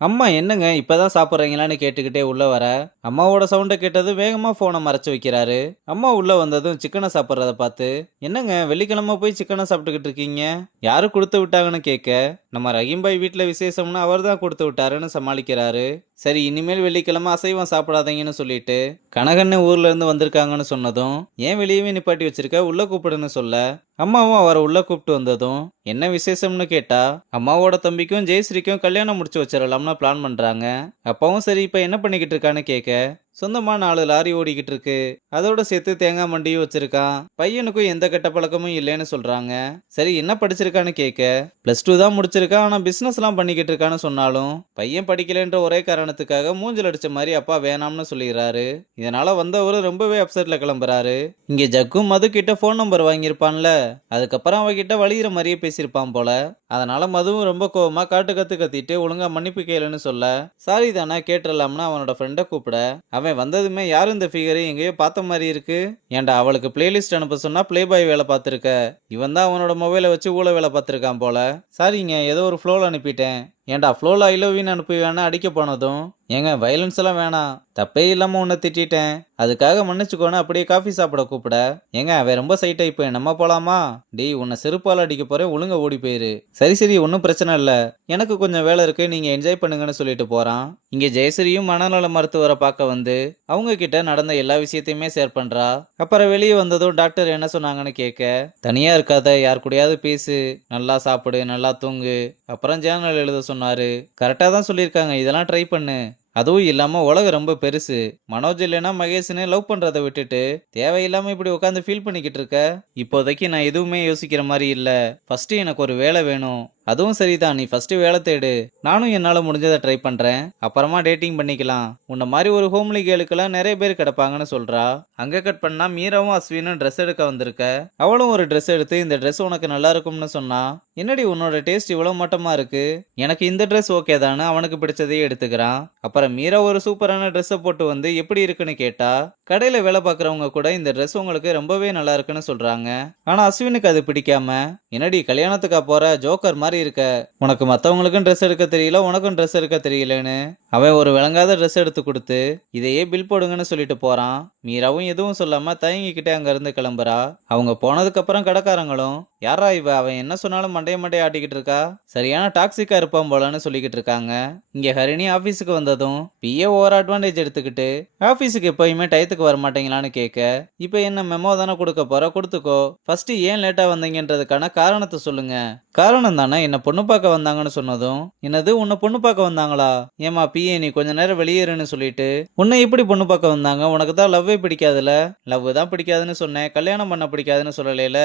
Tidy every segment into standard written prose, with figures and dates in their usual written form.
அம்மா என்னங்க இப்பதான் சாப்பிட்றீங்களான்னு கேட்டுக்கிட்டே உள்ள வர, அம்மாவோட சவுண்ட கேட்டதும் வேகமா போனை மறைச்சு வைக்கிறாரு. அம்மா உள்ள வந்ததும் சிக்கனை சாப்பிட்றத பார்த்து, என்னங்க வெள்ளிக்கிழமை போய் சிக்கனை சாப்பிட்டுக்கிட்டு இருக்கீங்க? யாரு கொடுத்து விட்டாங்கன்னு கேட்க, நம்ம ரஹீம் பாய் வீட்ல விசேஷம்னு அவர் தான் கொடுத்து விட்டாருன்னு சமாளிக்கிறாரு. சரி இனிமேல் வெள்ளிக்கிழமை அசைவம் சாப்பிடாதீங்கன்னு சொல்லிட்டு, கனகண்ணு ஊர்ல இருந்து வந்திருக்காங்கன்னு சொன்னதும், ஏன் வெளியவே நிப்பாட்டி வச்சிருக்க, உள்ள கூப்பிடுன்னு சொல்ல, அம்மாவும் அவரை உள்ள கூப்பிட்டு வந்ததும், என்ன விசேஷம்னு கேட்டா, அம்மாவோட தம்பிக்கும் ஜெயஸ்ரீக்கும் கல்யாணம் முடிச்சு வச்சிடலாம்னு பிளான் பண்றாங்க. அப்பாவும் சரி இப்ப என்ன பண்ணிக்கிட்டு இருக்கான்னு கேட்க, சொந்தமா 4 லாரி ஓடிக்கிட்டு இருக்கு, அதோட சேர்த்து தேங்காய் மண்டியும் வச்சிருக்கான், பையனுக்கும் எந்த கெட்ட பழக்கமும் இல்லைன்னு சொல்றாங்க. சரி என்ன படிச்சிருக்கான்னு கேட்க, +2 தான் முடிச்சிருக்கான், ஆனா பிசினஸ் எல்லாம் பண்ணிக்கிட்டு இருக்கான்னு சொன்னாலும், பையன் படிக்கலைன்ற ஒரே காரணத்துக்காக மூஞ்சில் அடிச்ச மாதிரி அப்பா வேணாம்னு சொல்லிடுறாரு. இதனால வந்தவரு ரொம்பவே அப்செட்ல கிளம்புறாரு. இங்க ஜக்கும் மது கிட்ட போன் நம்பர் வாங்கியிருப்பான்ல, அதுக்கப்புறம் அவகிட்ட வழிகிற மாதிரியே பேசியிருப்பான் போல. அதனால மதுவும் ரொம்ப கோவமா காட்டு கத்து கத்திட்டு ஒழுங்கா மன்னிப்பு கேளுன்னு சொல்ல, சாரி தானே கேட்டுடலாம்னு அவனோட ஃப்ரெண்டை கூப்பிட, அவன் வந்ததுமே யார் இந்த ஃபிகரை எங்கேயோ பார்த்த மாதிரி இருக்கு, ஏன்டா அவளுக்கு பிளேலிஸ்ட் அனுப்ப சொன்னா பிளே பாய் வேலை பார்த்துருக்க, இவன் தான் அவனோட மொபைலை வச்சு ஊழ வேலை பார்த்துருக்கான் போல, சாரிங்க ஏதோ ஒரு ஃப்ளோவில் அனுப்பிட்டேன், ஏன்டா ஃப்ளோவில் ஐ லவ் யூன்னு அனுப்புவேன்னு அடிக்க போனதும், ஏங்க வயலன்ஸ் எல்லாம் வேணாம், தப்பே இல்லாம உன்னை திட்டிட்டேன், அதுக்காக மன்னிச்சுக்கோன்னு அப்படியே காஃபி சாப்பிட கூப்பிட, ஏங்க அவன் ரொம்ப சைட் ஆயிப்பேன், நம்ம போலாமா, டேய் உன்னை செருப்பால் அடிக்க போறேன், ஒழுங்கா ஓடி போயிரு, சரி சரி ஒன்றும் பிரச்சனை இல்லை, எனக்கு கொஞ்சம் வேலை இருக்கு, நீங்க என்ஜாய் பண்ணுங்கன்னு சொல்லிட்டு போறான். இங்க ஜெயஸ்ரீயும் மனநல மருத்துவரை பார்க்க வந்து அவங்க கிட்ட நடந்த எல்லா விஷயத்தையுமே ஷேர் பண்றா. அப்புறம் வெளியே வந்ததும் டாக்டர் என்ன சொன்னாங்கன்னு கேட்க, தனியா இருக்காத, யார் கூடயாவது பேசு, நல்லா சாப்பிடு, நல்லா தூங்கு, அப்புறம் ஜேர்னல் எழுத சொன்னாரு. கரெக்டா தான் சொல்லியிருக்காங்க, இதெல்லாம் ட்ரை பண்ணு, அதுவும் இல்லாம உலகம் ரொம்ப பெருசு, மனோஜ் இல்லைன்னா மகேஷ்னு லவ் பண்றதை விட்டுட்டு தேவையில்லாம இப்படி உட்காந்து ஃபீல் பண்ணிக்கிட்டு இருக்க, இப்போதைக்கு நான் எதுவுமே யோசிக்கிற மாதிரி இல்ல, ஃபர்ஸ்ட் எனக்கு ஒரு வேலை வேணும், அதுவும் சரிதான், நீ ஃபர்ஸ்ட் வேலை தேடு, நானும் என்னால முடிஞ்சதை ட்ரை பண்றேன், அப்புறமா டேட்டிங் பண்ணிக்கலாம், உன்ன மாதிரி ஒரு ஹோம்லி கேளுக்கெல்லாம் நிறைய பேர் கிடப்பாங்கன்னு சொல்றா. அங்க கட் பண்ணா மீராவும் அஸ்வினும் ட்ரெஸ் எடுக்க வந்திருக்க, அவளும் ஒரு ட்ரெஸ் எடுத்து இந்த ட்ரெஸ் உனக்கு நல்லா இருக்கும்னு சொன்னா, என்னடி உன்னோட டேஸ்ட் இவ்வளவு மட்டமா இருக்கு, எனக்கு இந்த ட்ரெஸ் ஓகே தானே, அவனுக்கு பிடிச்சதையே எடுத்துக்கிறான். அப்புறம் மீரா ஒரு சூப்பரான ட்ரெஸ்ஸை போட்டு வந்து எப்படி இருக்குன்னு கேட்டா, கடையில வேலை பார்க்குறவங்க கூட இந்த ட்ரெஸ் உங்களுக்கு ரொம்பவே நல்லா இருக்குன்னு சொல்றாங்க. ஆனா அஸ்வினுக்கு அது பிடிக்காம, என்னடி கல்யாணத்துக்கா போற, ஜோக்கர் மாதிரி இருக்க, உனக்கு மற்றவங்களுக்கும் ட்ரெஸ் எடுக்க தெரியல, உனக்கும் ட்ரெஸ் எடுக்க தெரியலன்னு அவன் ஒரு விளங்காத ட்ரெஸ் எடுத்து கொடுத்து இதையே பில் போடுங்கன்னு சொல்லிட்டு போறான். மீராவும் எதுவும் சொல்லாம தயங்கிக்கிட்டே அங்க இருந்து கிளம்புறா. அவங்க போனதுக்கு அப்புறம் கடைக்காரங்களும், யாரா இவ, அவன் என்ன சொன்னாலும் மண்டைய ஆட்டிக்கிட்டு இருக்கா, சரியான டாக்ஸிக்கா இருப்பான் போலன்னு சொல்லிக்கிட்டு இருக்காங்க. இங்க ஹரிணி ஆபீஸுக்கு வந்ததும் பிஏ ஓவர் அட்வான்டேஜ் எடுத்துக்கிட்டு, ஆபீஸுக்கு எப்பயுமே டயத்துக்கு வர மாட்டீங்களான்னு கேட்க, இப்ப என்ன மெமோ தானே கொடுக்க போற, கொடுத்துக்கோ, ஃபர்ஸ்ட் ஏன் லேட்டா வந்தீங்கன்றதுக்கான காரணத்தை சொல்லுங்க, காரணம் தானே என்ன பொண்ணு பார்க்க வந்தாங்கன்னு சொன்னதும், என்னது உன்னை பொண்ணு பார்க்க வந்தாங்களா, ஏமா பிஏ நீ கொஞ்ச நேரம் வெளியேறுன்னு சொல்லிட்டு, உன்னை எப்படி பொண்ணு பார்க்க வந்தாங்க, உனக்கு தான் லவ்வே பிடிக்காதுல, லவ் தான் பிடிக்காதுன்னு சொன்னேன், கல்யாணம் பண்ண பிடிக்காதுன்னு சொல்லலையில,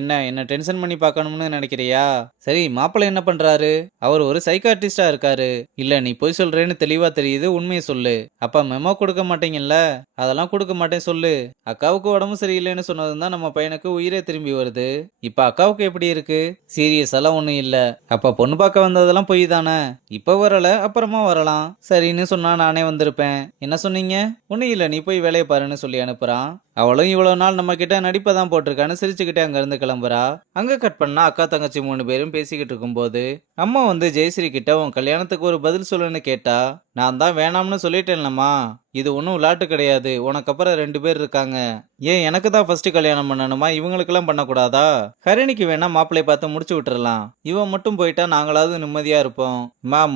என்ன டென்ஷன் பண்ணி பார்க்கணும்னு நினைக்கிறியா, சரி மாப்பிள்ளை என்ன பண்றாரு, அவர் ஒரு சைக்காட்ரிஸ்டா இருக்காரு, இல்ல நீ போய் சொல்றேன்னு தெளிவா தெரியுது, உண்மையை சொல்லு, அப்ப மெமோ கொடுக்க மாட்டீங்கல்ல, அதெல்லாம் கொடுக்க மாட்டேன் சொல்லு, அக்காவுக்கு உடம்பு சரியில்லைன்னு சொன்னதும் தான் நம்ம பையனுக்கு உயிரே திரும்பி வருது, இப்ப அக்காவுக்கு எப்படி இருக்கு, சீரியஸ் எல்லாம் ஒண்ணும் இல்ல, அப்ப பொண்ணு பார்க்க வந்ததெல்லாம் பொய் தானே, இப்ப வரல அப்புறமா வரலாம், சரின்னு சொன்னா நானே வந்திருப்பேன், என்ன சொன்னீங்க, ஒன்னும் இல்ல நீ போய் வேலையை பாருன்னு சொல்லி அனுப்புறான். அவளும் இவ்வளவு நாள் நம்ம கிட்ட நடிப்பை தான் போட்டிருக்கான்னு சிரிச்சுக்கிட்டே அங்க இருந்து கிளம்புறா. அங்க கட் பண்ணா அக்கா தங்கச்சி 3 பேரும் பேசிக்கிட்டு இருக்கும்போது அம்மா வந்து ஜெயஸ்ரீ கிட்ட உன் கல்யாணத்துக்கு ஒரு பதில் சொல்லுன்னு கேட்டா, நான் தான் வேணாம்னு சொல்லிட்டேன்லம்மா, இது ஒன்றும் விளையாட்டு கிடையாது, உனக்கு அப்புறம் 2 பேர் இருக்காங்க, ஏன் எனக்கு தான் ஃபர்ஸ்ட் கல்யாணம் பண்ணணுமா, இவங்களுக்கெல்லாம் பண்ணக்கூடாதா, ஹரிணிக்கு வேணா மாப்பிள்ளை பார்த்து முடிச்சு விட்டுறலாம், இவன் மட்டும் போயிட்டா நாங்களாவது நிம்மதியா இருப்போம்,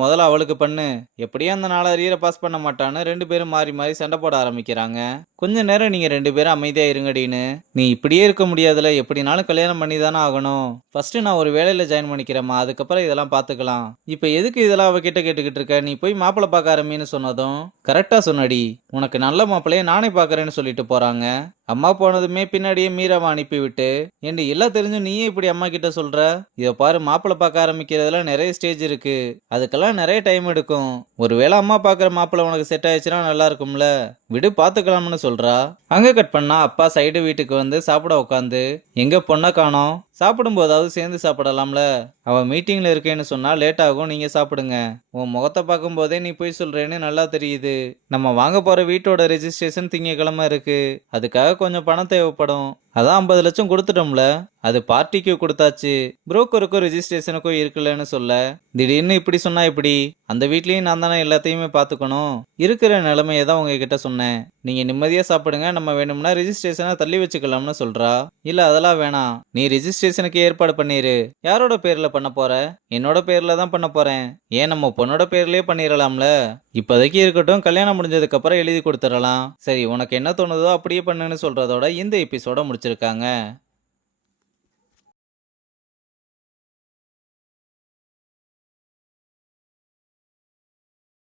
முதல்ல அவளுக்கு பண்ணு, எப்படியும் அந்த 4 அரியரை பாஸ் பண்ண மாட்டான்னு 2 பேரும் மாறி மாறி சண்டை போட ஆரம்பிக்கிறாங்க. கொஞ்ச நேரம் நீங்க 2 பேரும் அமைதியா இருங்கடின்னு, நீ இப்படியே இருக்க முடியாதுல, எப்படினாலும் கல்யாணம் பண்ணி தானே ஆகணும், ஃபர்ஸ்ட் நான் ஒரு வேலையில ஜாயின் பண்ணிக்கிறேம்மா, அதுக்கப்புறம் இதெல்லாம் பார்த்துக்கலாம், இப்ப எதுக்கு இதெல்லாம் அவகிட்ட கேட்டுக்கிட்டு இருக்க, நீ போய் மாப்பிள்ளை பார்க்க ஆரம்பின்னு சொன்னதும், கரெக்டா சொன்னடி, உனக்கு நல்ல மாப்பிள்ளைய நானே பார்க்கறேன்னு சொல்லிட்டு போறாங்க. அம்மா போனதுமே பின்னாடியே மீராவை அனுப்பிவிட்டு, ஏண்டி எல்லாம் தெரிஞ்சும் நீயே இப்படி அம்மா கிட்ட சொல்ற, இதை பாரு மாப்பிள்ளை பார்க்க ஆரம்பிக்கிறதுல நிறைய ஸ்டேஜ் இருக்கு, அதுக்கெல்லாம் நிறைய டைம் எடுக்கும், ஒருவேளை அம்மா பார்க்குற மாப்பிள்ளை உனக்கு செட் ஆயிடுச்சுன்னா நல்லா இருக்கும்ல, விடு பார்த்துக்கலாம்னு சொல்றா. அங்க கட் பண்ணா அப்பா சைடு வீட்டுக்கு வந்து சாப்பிட உட்காந்து, எங்க பொண்ணை காணோம், சாப்பிடும் போதாவது சேர்ந்து சாப்பிடலாம்ல, அவன் மீட்டிங்ல இருக்கேன்னு சொன்னா லேட் ஆகும், நீங்க சாப்பிடுங்க, உன் முகத்தை பார்க்கும் போதே நீ போய் சொல்றேன்னு நல்லா தெரியுது, நம்ம வாங்க போற வீட்டோட ரெஜிஸ்ட்ரேஷன் திங்கக்கிழமை இருக்கு, அதுக்காக கொஞ்சம் பணம் தேவைப்படும், அதான் 50 லட்சம் கொடுத்துட்டோம்ல. அது பார்ட்டிக்கு கொடுத்தாச்சு. புரோக்கருக்கும் ரெஜிஸ்ட்ரேஷனுக்கும் இருக்குல்லன்னு சொல்ல, திடீர்னு இப்படி சொன்னா எப்படி? அந்த வீட்லயும் நான் தானே எல்லாத்தையுமே பார்த்துக்கணும். இருக்கிற நிலைமையை தான் உங்ககிட்ட சொன்னேன். நீங்க நிம்மதியா சாப்பிடுங்க. நம்ம வேணும்னா ரெஜிஸ்ட்ரேஷனை தள்ளி வச்சுக்கலாம்னு சொல்றா. இல்ல அதெல்லாம் வேணாம். நீ ரெஜிஸ்ட்ரேஷனுக்கு ஏற்பாடு பண்ணிரு. யாரோட பேர்ல பண்ண போற? என்னோட பேர்ல தான் பண்ண போறேன். ஏன் நம்ம பொண்ணோட பேர்லயே பண்ணிரலாம்ல? இப்போதைக்கு இருக்கட்டும். கல்யாணம் முடிஞ்சதுக்கு அப்புறம் எழுதி கொடுத்துடலாம். சரி, உனக்கு என்ன தோணுதோ அப்படியே பண்ணுன்னு சொல்றதோட இந்த எபிசோட முடிச்சிருக்காங்க.